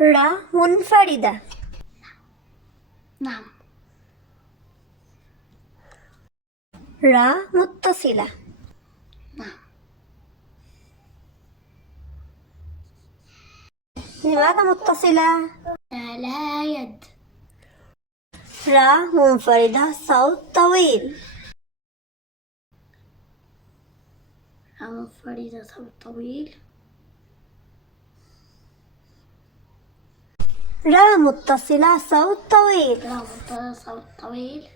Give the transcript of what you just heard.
را منفردة. نعم. را متصلة. نعم. لماذا متصلة؟ لها يد. را منفردة صوت طويل. منفردة صوت طويل. را متصلة صوت طويل. را متصلة صوت طويل.